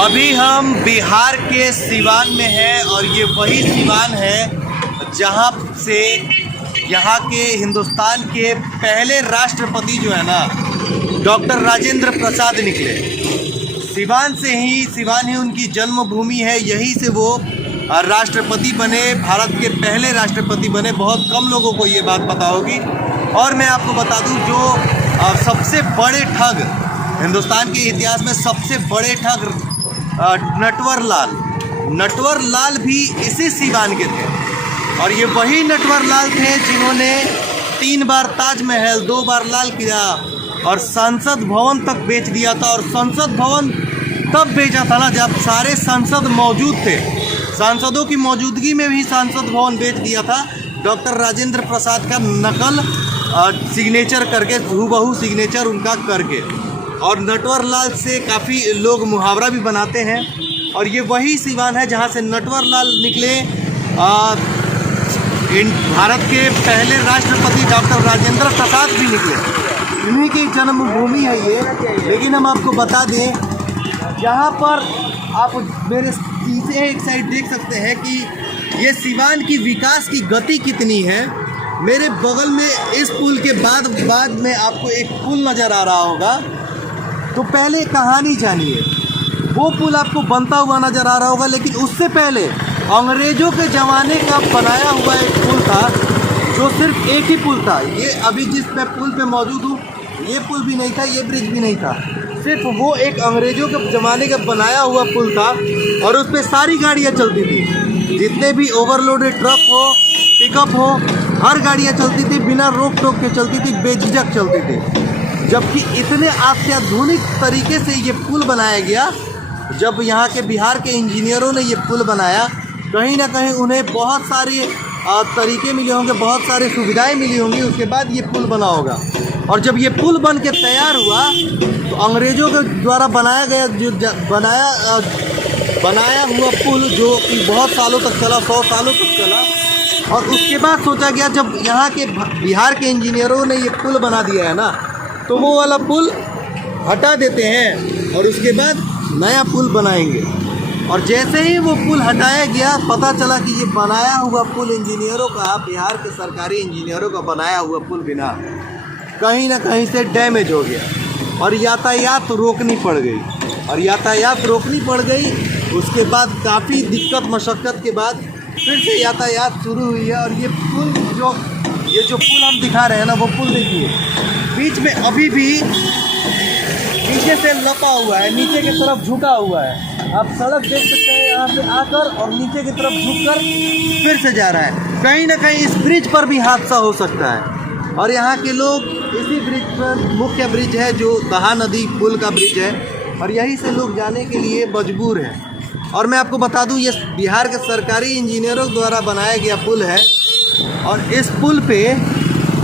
अभी हम बिहार के सिवान में हैं और ये वही सिवान है जहाँ से यहाँ के हिंदुस्तान के पहले राष्ट्रपति जो है ना डॉक्टर राजेंद्र प्रसाद निकले। सिवान ही उनकी जन्मभूमि है, यहीं से वो राष्ट्रपति बने, भारत के पहले राष्ट्रपति बने। बहुत कम लोगों को ये बात पता होगी। और मैं आपको बता दूं जो सबसे बड़े ठग हिंदुस्तान के इतिहास में सबसे बड़े ठग नटवर लाल भी इसी सिवान के थे। और ये वही नटवर लाल थे जिन्होंने 3 बार ताजमहल, 2 बार लाल किला और संसद भवन तक बेच दिया था। और संसद भवन तब बेचा था ना जब सारे सांसद मौजूद थे। सांसदों की मौजूदगी में भी संसद भवन बेच दिया था डॉक्टर राजेंद्र प्रसाद का नकल सिग्नेचर करके, हूबहू सिग्नेचर उनका करके। और नटवर लाल से काफ़ी लोग मुहावरा भी बनाते हैं। और ये वही सिवान है जहाँ से नटवर लाल निकले, भारत के पहले राष्ट्रपति डॉक्टर राजेंद्र प्रसाद भी निकले। इन्हीं की जन्मभूमि है ये। लेकिन हम आपको बता दें, यहाँ पर आप मेरे पीछे एक साइड देख सकते हैं कि ये सिवान की विकास की गति कितनी है। मेरे बगल में इस पुल के बाद में आपको एक पुल नज़र आ रहा होगा। तो पहले कहानी जानिए। वो पुल आपको बनता हुआ नज़र आ रहा होगा, लेकिन उससे पहले अंग्रेज़ों के ज़माने का बनाया हुआ एक पुल था जो सिर्फ एक ही पुल था। ये अभी जिस पे पुल पे मौजूद हूँ, ये पुल भी नहीं था, ये ब्रिज भी नहीं था। सिर्फ वो एक अंग्रेज़ों के ज़माने का बनाया हुआ पुल था और उस पर सारी गाड़ियाँ चलती थी। जितने भी ओवरलोडेड ट्रक हो, पिकअप हो, हर गाड़ियाँ चलती थी, बिना रोक टोक के चलती थी, बेझिझक चलती थी। जबकि इतने अत्याधुनिक तरीके से ये पुल बनाया गया। जब यहाँ के बिहार के इंजीनियरों ने ये पुल बनाया, कहीं ना कहीं उन्हें बहुत सारे तरीके मिले होंगे, बहुत सारी सुविधाएं मिली होंगी, उसके बाद ये पुल बना होगा। और जब ये पुल बन के तैयार हुआ तो अंग्रेज़ों के द्वारा बनाया गया जो बनाया हुआ पुल, जो कि बहुत सालों तक चला, 100 सालों तक चला। और उसके बाद सोचा गया, जब यहाँ के बिहार के इंजीनियरों ने ये पुल बना दिया है ना, तो वो वाला पुल हटा देते हैं और उसके बाद नया पुल बनाएंगे। और जैसे ही वो पुल हटाया गया, पता चला कि ये बनाया हुआ पुल इंजीनियरों का, बिहार के सरकारी इंजीनियरों का बनाया हुआ पुल बिना कहीं ना कहीं से डैमेज हो गया और यातायात रोकनी पड़ गई। और यातायात रोकनी पड़ गई, उसके बाद काफ़ी दिक्कत मशक्क़त के बाद फिर से यातायात शुरू हुई है। और ये जो पुल हम दिखा रहे हैं ना, वो पुल देखिए बीच में अभी भी पीछे से लपा हुआ है, नीचे की तरफ झुका हुआ है। आप सड़क देख सकते हैं यहाँ से आकर, और नीचे की तरफ झुककर फिर से जा रहा है। कहीं ना कहीं इस ब्रिज पर भी हादसा हो सकता है। और यहाँ के लोग इसी ब्रिज पर, मुख्य ब्रिज है जो दहा नदी पुल का ब्रिज है, और यहीं से लोग जाने के लिए मजबूर हैं। और मैं आपको बता दूँ, ये बिहार के सरकारी इंजीनियरों द्वारा बनाया गया पुल है। और इस पुल पे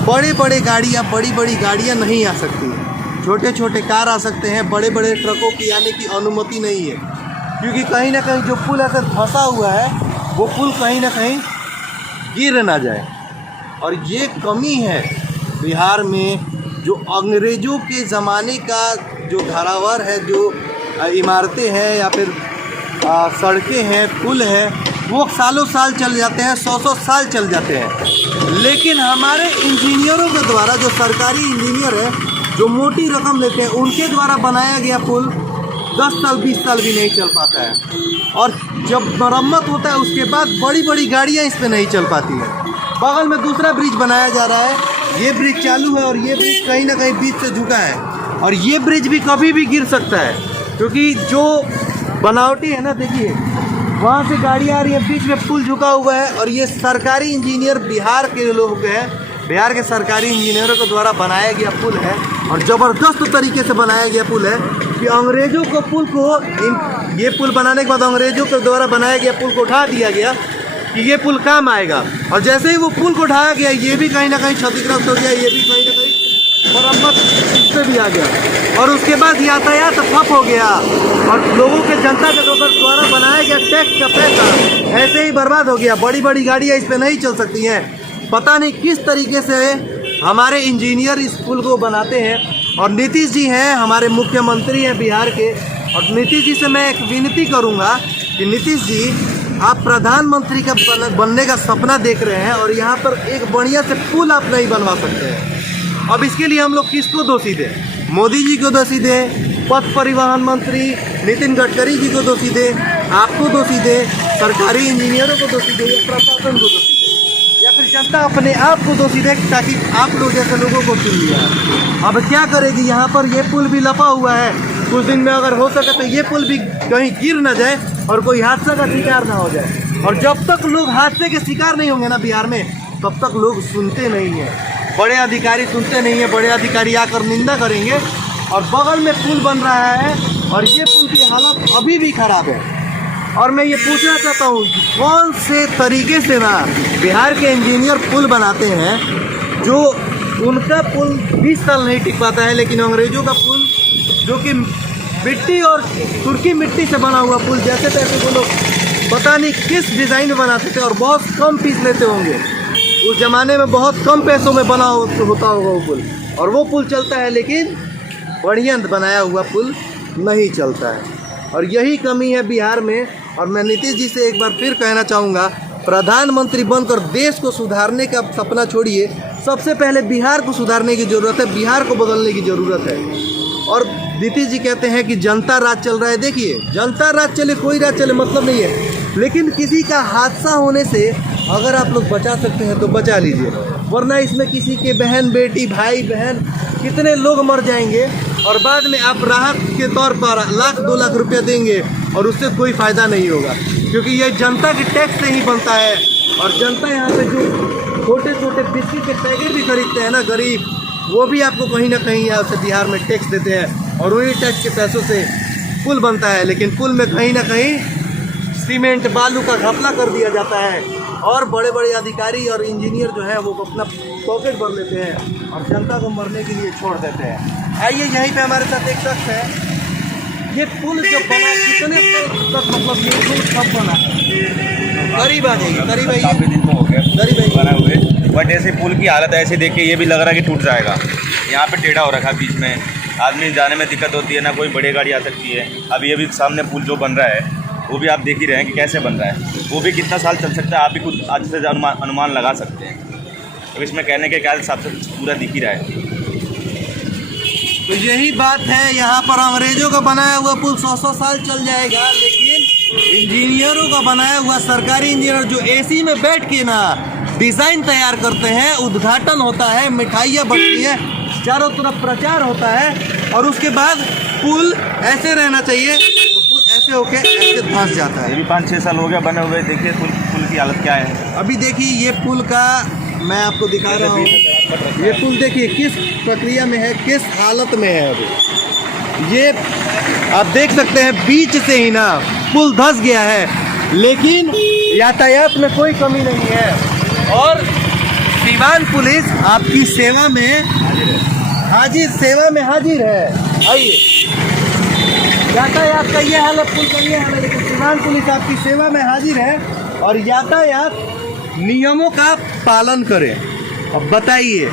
बड़ी बड़ी गाड़ियाँ नहीं आ सकती। छोटे छोटे कार आ सकते हैं, बड़े बड़े ट्रकों की आने की अनुमति नहीं है। क्योंकि कहीं ना कहीं जो पुल ऐसे फंसा हुआ है, वो पुल कहीं ना कहीं गिर ना जाए। और ये कमी है बिहार में, जो अंग्रेज़ों के ज़माने का जो धरोहर है, जो इमारतें हैं या फिर सड़कें हैं, पुल है, वो सालों साल चल जाते हैं, 100 साल चल जाते हैं। लेकिन हमारे इंजीनियरों के द्वारा, जो सरकारी इंजीनियर है, जो मोटी रकम लेते हैं, उनके द्वारा बनाया गया पुल 10 साल 20 साल भी नहीं चल पाता है। और जब मरम्मत होता है उसके बाद बड़ी बड़ी गाड़ियाँ इस पर नहीं चल पाती हैं। बगल में दूसरा ब्रिज बनाया जा रहा है, ये ब्रिज चालू है और ये ब्रिज कहीं ना कहीं बीच से झुका है। और ये ब्रिज भी कभी भी गिर सकता है, क्योंकि जो बनावटी है ना, देखिए वहाँ से गाड़ी आ रही है, बीच में पुल झुका हुआ है। और ये सरकारी इंजीनियर बिहार के लोग हैं, बिहार के सरकारी इंजीनियरों के द्वारा बनाया गया पुल है। और ज़बरदस्त तरीके से बनाया गया पुल है कि अंग्रेज़ों को ये पुल बनाने के बाद अंग्रेज़ों के द्वारा बनाया गया पुल को उठा दिया गया कि ये पुल काम आएगा। और जैसे ही वो पुल को उठाया गया, ये भी कहीं ना कहीं क्षतिग्रस्त हो गया, ये भी कहीं ना कहीं मरम्मत से भी आ गया। और उसके बाद यातायात ठप हो गया और लोगों के, जनता के द्वारा बनाया गया टैक्स का पैसा ऐसे ही बर्बाद हो गया। बड़ी बड़ी गाड़ियाँ इस पर नहीं चल सकती हैं। पता नहीं किस तरीके से हमारे इंजीनियर इस पुल को बनाते हैं। और नीतीश जी हैं, हमारे मुख्यमंत्री हैं बिहार के, और नीतीश जी से मैं एक विनती करूंगा कि नीतीश जी, आप प्रधानमंत्री का बनने का सपना देख रहे हैं और यहाँ पर एक बढ़िया से पुल आप नहीं बनवा सकते हैं। अब इसके लिए हम लोग किसको दोषी दें? मोदी जी को दोषी दें, पथ परिवहन मंत्री नितिन गडकरी जी को दोषी दें, आपको दोषी दें, सरकारी इंजीनियरों को दोषी दें, या प्रशासन को दोषी दें, या फिर जनता अपने आप को दोषी दे ताकि आप लोग जैसे लोगों को चुन लिया है। अब क्या करेगी? यहाँ पर ये पुल भी लपा हुआ है, कुछ दिन में अगर हो सके तो ये पुल भी कहीं गिर ना जाए और कोई हादसा का शिकार ना हो जाए। और जब तक लोग हादसे के शिकार नहीं होंगे ना बिहार में, तब तक लोग सुनते नहीं हैं, बड़े अधिकारी सुनते नहीं हैं। बड़े अधिकारी आकर निंदा करेंगे और बगल में पुल बन रहा है और ये पुल की हालत अभी भी खराब है। और मैं ये पूछना चाहता हूँ, कौन से तरीके से ना बिहार के इंजीनियर पुल बनाते हैं, जो उनका पुल 20 साल नहीं टिक पाता है, लेकिन अंग्रेजों का पुल जो कि मिट्टी और तुर्की मिट्टी से बना हुआ पुल, जैसे तैसे वो लोग पता नहीं किस डिज़ाइन में बनाते थे और बहुत कम फीस लेते होंगे। उस ज़माने में बहुत कम पैसों में बना होता होगा वो पुल, और वो पुल चलता है, लेकिन बढ़िया बनाया हुआ पुल नहीं चलता है। और यही कमी है बिहार में। और मैं नीतीश जी से एक बार फिर कहना चाहूँगा, प्रधानमंत्री बनकर देश को सुधारने का सपना छोड़िए, सबसे पहले बिहार को सुधारने की ज़रूरत है, बिहार को बदलने की ज़रूरत है। और नीतीश जी कहते हैं कि जनता राज चल रहा है। देखिए, जनता राज चले कोई राज चले मतलब नहीं है, लेकिन किसी का हादसा होने से अगर आप लोग बचा सकते हैं तो बचा लीजिए, वरना इसमें किसी के बहन बेटी भाई बहन कितने लोग मर जाएंगे और बाद में आप राहत के तौर पर 1-2 लाख रुपया देंगे और उससे कोई फ़ायदा नहीं होगा, क्योंकि ये जनता के टैक्स से ही बनता है। और जनता यहाँ पे जो छोटे छोटे बिस्किट के पैकेट भी खरीदते हैं ना गरीब, वो भी आपको कहीं ना कहीं यहाँ से बिहार में टैक्स देते हैं और उन्हीं टैक्स के पैसों से पुल बनता है। लेकिन पुल में कहीं ना कहीं सीमेंट बालू का घपला कर दिया जाता है और बड़े बड़े अधिकारी और इंजीनियर जो है वो अपना पॉकेट भर लेते हैं और जनता को मरने के लिए छोड़ देते हैं। आइए, यहीं पे हमारे साथ एक शख्स है। ये पुल जो बना कितने तक, मतलब ये पुल कब बना? करीब आ जाएगी, करीब आइए, काफी दिन तो हो गया करीब आइए बना हुए। बट ऐसे पुल की हालत ऐसे देख के ये भी लग रहा है कि टूट जाएगा। यहाँ पे टेढ़ा हो रखा है, बीच में आदमी जाने में दिक्कत होती है, ना कोई बड़ी गाड़ी आ सकती है। अभी ये भी सामने पुल जो बन रहा है वो भी आप देख ही रहे हैं कि कैसे बन रहा है, वो भी कितना साल चल सकता है, आप भी कुछ आज से अनुमान लगा सकते हैं। अब इसमें कहने के क्या हिसाब से पूरा दिख ही रहा है। तो यही बात है, यहाँ पर अंग्रेजों का बनाया हुआ पुल 100 साल चल जाएगा, लेकिन इंजीनियरों का बनाया हुआ सरकारी इंजीनियर जो एसी में बैठ के ना डिज़ाइन तैयार करते हैं, उद्घाटन होता है, मिठाइयाँ बटती हैं, चारों तरफ प्रचार होता है और उसके बाद पुल ऐसे रहना चाहिए, तो पुल ऐसे होके ऐसे धंस जाता है। ये भी 5-6 साल हो गया बने हुए। देखिए पुल की हालत क्या है। अभी देखिए, ये पुल का मैं आपको दिखा रहा हूँ, ये पुल देखिए किस प्रक्रिया में है, किस हालत में है। अभी ये आप देख सकते हैं, बीच से ही ना पुल धंस गया है, लेकिन यातायात में कोई कमी नहीं है। और दीवान पुलिस आपकी सेवा में हाजिर है। आइए, यातायात का ये हालत, पुल का ये हालत, लेकिन दीवान पुलिस आपकी सेवा में हाजिर है और यातायात नियमों का पालन करें। अब बताइए,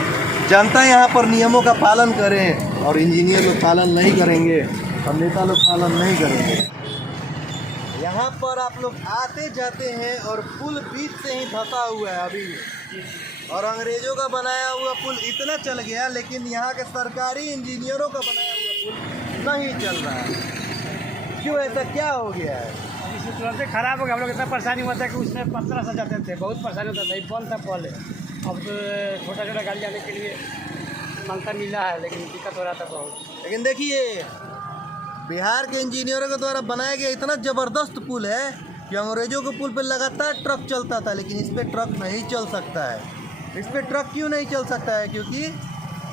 जनता यहाँ पर नियमों का पालन करें और इंजीनियर लोग पालन नहीं करेंगे और नेता लोग पालन नहीं करेंगे। यहाँ पर आप लोग आते जाते हैं और पुल बीच से ही धंसा हुआ है अभी, और अंग्रेजों का बनाया हुआ पुल इतना चल गया, लेकिन यहाँ के सरकारी इंजीनियरों का बनाया हुआ पुल नहीं चल रहा है। क्यों, ऐसा क्या हो गया है? इससे तुरंत खराब हो गया। हम लोग इतना परेशानी होता है कि उसमें 15 से जाते थे, बहुत परेशानी होता था। बंद था पहले, अब तो छोटा छोटा गाड़ी जाने के लिए मांगता मिला है, लेकिन दिक्कत हो रहा था बहुत। लेकिन देखिए, बिहार के इंजीनियरों के द्वारा बनाया गया इतना ज़बरदस्त पुल है कि अंग्रेजों के पुल पर लगातार ट्रक चलता था, लेकिन इस पर ट्रक नहीं चल सकता है। इस पर ट्रक क्यों नहीं चल सकता है? क्योंकि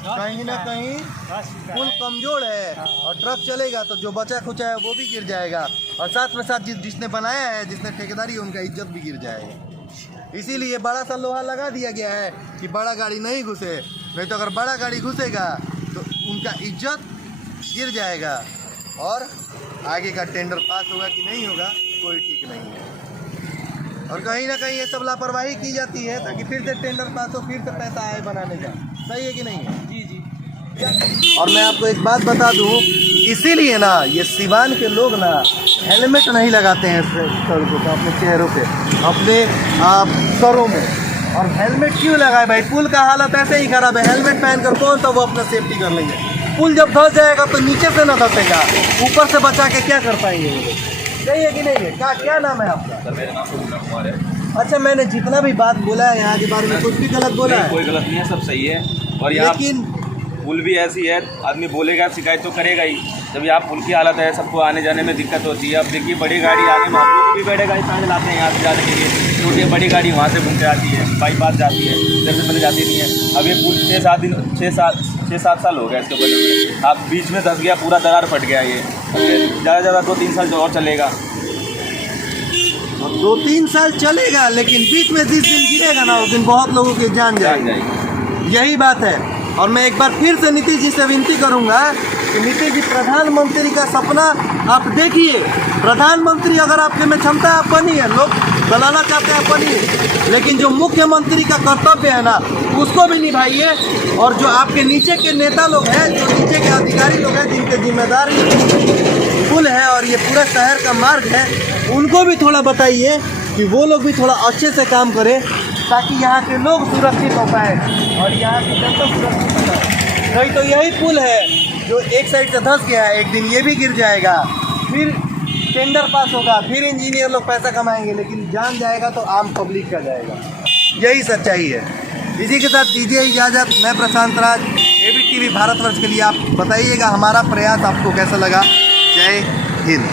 कहीं ना कहीं पुल कमज़ोर है और ट्रक चलेगा तो जो बचा खुचा है वो भी गिर जाएगा, और साथ में साथ जिसने बनाया है, जिसने ठेकेदारी है, उनका इज्जत भी गिर जाएगा। इसीलिए बड़ा सा लोहा लगा दिया गया है कि बड़ा गाड़ी नहीं घुसे, नहीं तो अगर बड़ा गाड़ी घुसेगा तो उनका इज्जत गिर जाएगा और आगे का टेंडर पास होगा कि नहीं होगा कोई ठीक नहीं है। और कहीं ना कहीं ये सब लापरवाही की जाती है ताकि फिर से टेंडर पास हो, फिर से पैसा आए बनाने का। सही है कि नहीं है? जी। और मैं आपको एक बात बता दूं, इसीलिए ना ये सिवान के लोग ना हेलमेट नहीं लगाते हैं सर को, तो अपने चेहरों पे, अपने सरों में। और हेलमेट क्यों लगाए भाई? पुल का हालत ऐसे ही खराब है, हेलमेट पहनकर कौन सा वो अपना सेफ्टी कर लेंगे? पुल जब धंस जाएगा तो नीचे से ना धंसेगा, ऊपर से बचा के क्या कर पाएंगे वो लोग? सही है कि नहीं है? क्या नाम है आपका? सर मेरा नाम तो कुमार है। अच्छा, मैंने जितना भी बात बोला है यहाँ के बारे में कुछ भी गलत बोला है? कोई गलत नहीं है, सब सही है। और यहाँ लेकिन पुल भी ऐसी है, आदमी बोलेगा शिकायत तो करेगा ही। जब यहाँ पुल की हालत है, सबको आने जाने में दिक्कत होती है। अब देखिए बड़ी गाड़ी आगे में, हम लोग को भी बड़े गाड़ी साझे लाते हैं यहाँ से जाने के लिए, छोटी बड़ी गाड़ी वहाँ से घूम के आती है, बाईपास जाती है, इधर से पहले जाती नहीं है। अब ये पुल 6-7 साल हो गया इसके बने हुए। अब बीच में धंस गया, पूरा दरार फट गया। ये ज़्यादा 2-3 साल और चलेगा। 2-3 साल चलेगा, लेकिन बीच में जिस दिन गिरेगा ना उस दिन बहुत लोगों की जान जाएगी। यही बात है। और मैं एक बार फिर से नीतीश जी से विनती करूंगा कि नीतीश जी, प्रधानमंत्री का सपना आप देखिए। प्रधानमंत्री अगर आपके में क्षमता है, आप बनिए। लोग बनाना चाहते हैं, बनिए। लेकिन जो मुख्यमंत्री का कर्तव्य है ना, उसको भी निभाइए। और जो आपके नीचे के नेता लोग हैं, जो नीचे के अधिकारी लोग हैं, जिनके जिम्मेदारी पुल है और ये पूरा शहर का मार्ग है, उनको भी थोड़ा बताइए कि वो लोग भी थोड़ा अच्छे से काम करें, ताकि यहाँ के लोग सुरक्षित हो पाए और यहाँ की जनता सुरक्षित हो पाए। नहीं तो यही पुल है जो एक साइड से धंस गया है, एक दिन ये भी गिर जाएगा, फिर टेंडर पास होगा, फिर इंजीनियर लोग पैसा कमाएंगे, लेकिन जान जाएगा तो आम पब्लिक का जाएगा। यही सच्चाई है। इसी के साथ दीजिए इजाज़त। मैं प्रशांत राज, ABTV भारतवर्ष के लिए। आप बताइएगा हमारा प्रयास आपको कैसा लगा। जय हिंद।